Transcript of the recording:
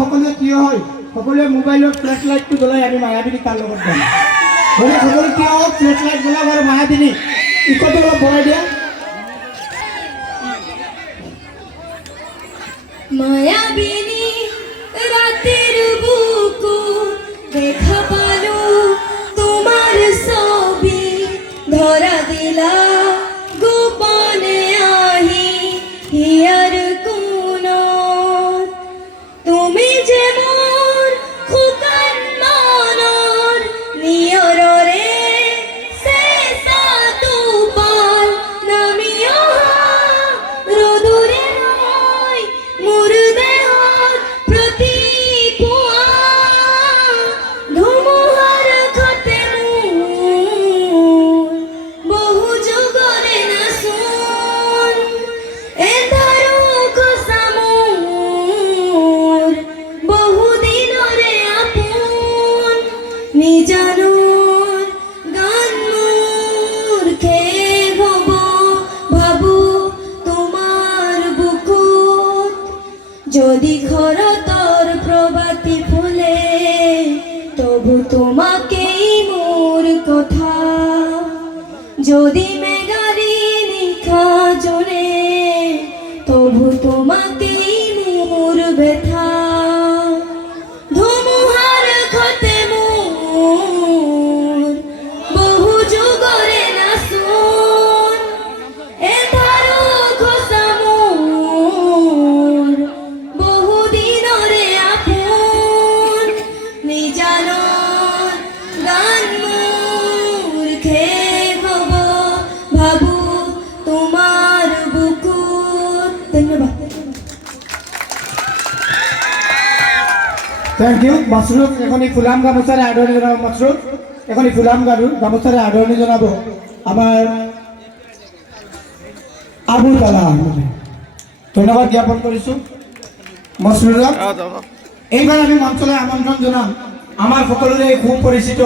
সকলোৱে থিয় হয় সকলোৱে মোবাইলৰ ফ্লেছ লাইটটো জ্বলাই আমি মায়াবিনী তাৰ লগত যাম গতিকে সকলো থিয় হওক ফ্লেছ লাইট জ্বলাওক আৰু মায়াবিনী ইকোটো অলপ বঢ়াই দিয়া মায়াবিনী রাতের বুকু দেখা পালো তোমার ছবি ধরা দিলা গোপনে আহি হিয়ার কোন তুমি যে মোর খুকান মনর নিয়রে শেষা তুপাল নামিও রোদুরে নয় মোর দেহর প্রতি পুয়া ধুমুহার খতে মোর বহু যুগরে না শুন এ ধারু খোসা মোর বহু দিনরে আপন নিজানোর গান মোর খেয়ে হব ভাবু তোমার বুকুত যদি ঘরতর প্রভাতি ফুলে তবু তোমাকেই মোর কথা যদি মেঘারি নিখা জোরে তবু তোমাকেই মোর ব্যথা ধুমুহার খতে মোর বহু যুগরে না শুন এ ধারু খোসা মোর বহু দিনরে আপন নিজানোর গান মোর খেয়ে হব ভাবু তোমার বুকুত ধন্যবাদ থ্যাংক ইউ মাছৰুক এখনি ফুলাম গামোচাৰে আদৰণি জনাব মাছৰুক এখনি ফুলাম গামোচাৰে আদৰণি জনাব আমাৰ আবুল কালাম আহমেদে ধন্যবাদ জ্ঞাপন কৰিছোঁ মাছৰুৰক এইবাৰ আমি মঞ্চলৈ আমন্ত্ৰণ জনাম আমাৰ সকলোৰে সুপৰিচিত